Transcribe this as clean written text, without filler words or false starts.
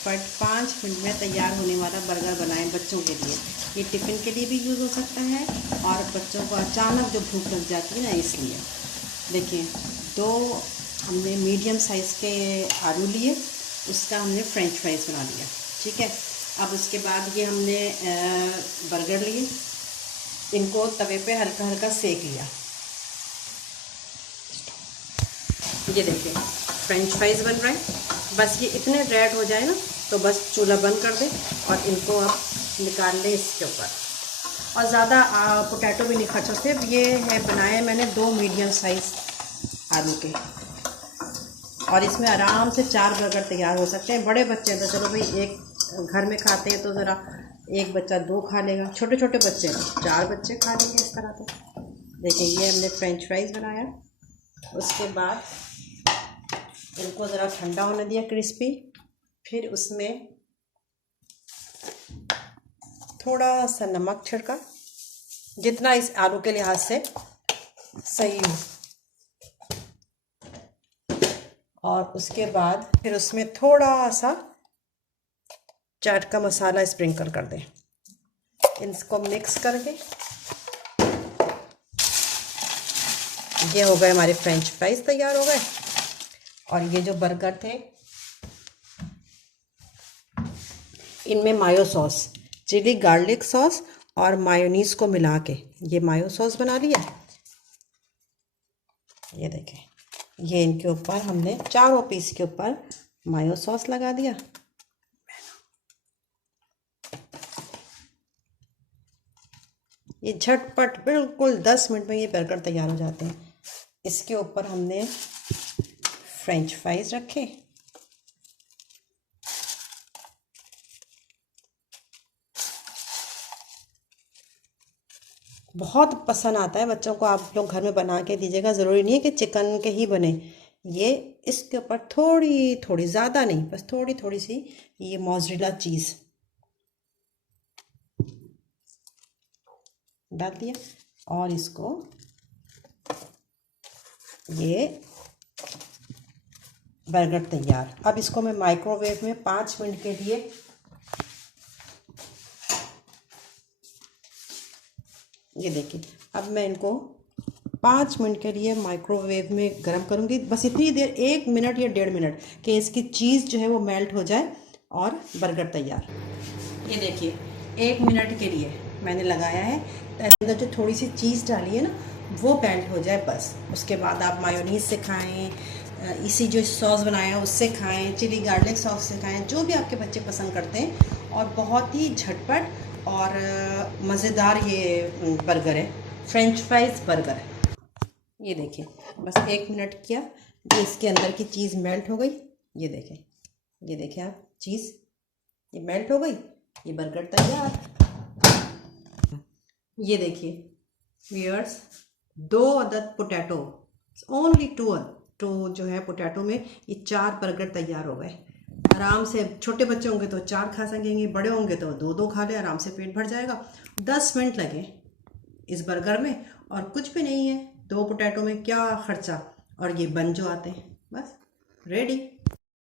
झटपट 5 मिनट में तैयार होने वाला बर्गर बनाएं बच्चों के लिए। ये टिफ़िन के लिए भी यूज़ हो सकता है और बच्चों को अचानक जो भूख लग जाती है ना, इसलिए। देखिए, 2 हमने मीडियम साइज़ के आलू लिए, उसका हमने फ्रेंच फ्राइज़ बना लिया। ठीक है, अब उसके बाद ये हमने बर्गर लिए, इनको तवे पे हल्का हल्का सेक लिया। ये देखिए फ्रेंच फ्राइज़ बन रहा है। बस ये इतने रेड हो जाए ना तो बस चूल्हा बंद कर दें और इनको आप निकाल लें इसके ऊपर। और ज़्यादा पोटैटो भी नहीं खर्चा, सिर्फ ये है बनाए मैंने 2 मीडियम साइज़ आलू के, और इसमें आराम से 4 बर्गर तैयार हो सकते हैं। बड़े बच्चे हैं तो चलो भाई, एक घर में खाते हैं तो ज़रा एक बच्चा 2 खा लेगा, छोटे छोटे बच्चे हैं तो 4 बच्चे खा लेंगे इस तरह। तो देखिए ये हमने फ्रेंच फ्राइज़ बनाया। उसके बाद इनको ज़रा ठंडा होने दिया क्रिस्पी, फिर उसमें थोड़ा सा नमक छिड़का, जितना इस आलू के लिहाज से सही हो, और उसके बाद फिर उसमें थोड़ा सा चाट का मसाला स्प्रिंकल कर दें। इसको मिक्स करके ये हो गए हमारे फ्रेंच फ्राइज़ तैयार हो गए। और ये जो बर्गर थे, इनमें मायो सॉस, चिली गार्लिक सॉस और मायोनीज़ को मिला के ये मायो सॉस बना लिया। ये देखें, ये इनके ऊपर हमने चारों पीस के ऊपर मायो सॉस लगा दिया। ये झटपट बिल्कुल 10 मिनट में ये बर्गर तैयार हो जाते हैं। इसके ऊपर हमने फ्रेंच फ्राइज़ रखे, बहुत पसंद आता है बच्चों को। आप लोग घर में बना के दीजिएगा, ज़रूरी नहीं है कि चिकन के ही बने। ये इसके ऊपर थोड़ी थोड़ी, ज़्यादा नहीं, बस थोड़ी थोड़ी सी ये मोज़रेला चीज़ डाल दिया और इसको ये बर्गर तैयार। अब इसको मैं माइक्रोवेव में 5 मिनट के लिए ये देखिए, अब मैं इनको 5 मिनट के लिए माइक्रोवेव में गर्म करूँगी। बस इतनी देर, 1 मिनट या 1.5 मिनट, कि इसकी चीज़ जो है वो मेल्ट हो जाए और बर्गर तैयार। ये देखिए 1 मिनट के लिए मैंने लगाया है, अंदर जो थोड़ी सी चीज़ डाली है ना वो मेल्ट हो जाए बस। उसके बाद आप मायोनीज़ से खाएँ, इसी जो सॉस बनाया है उससे खाएँ, चिली गार्लिक सॉस से खाएँ, जो भी आपके बच्चे पसंद करते हैं। और बहुत ही झटपट और मज़ेदार ये बर्गर है, फ्रेंच फ्राइज़ बर्गर है। ये देखिए बस 1 मिनट किया, ये इसके अंदर की चीज़ मेल्ट हो गई। ये देखें, ये देखें आप, चीज़ ये मेल्ट हो गई, ये बर्गर तैयार। ये देखिए व्यूअर्स, 2 अदद पोटैटो, ओनली 2 जो है पोटैटो में ये 4 बर्गर तैयार हो गए। आराम से छोटे बच्चे होंगे तो 4 खा सकेंगे, बड़े होंगे तो 2-2 खा ले, आराम से पेट भर जाएगा। 10 मिनट लगे इस बर्गर में और कुछ भी नहीं है, 2 पोटैटो में क्या खर्चा, और ये बन जो आते हैं, बस रेडी।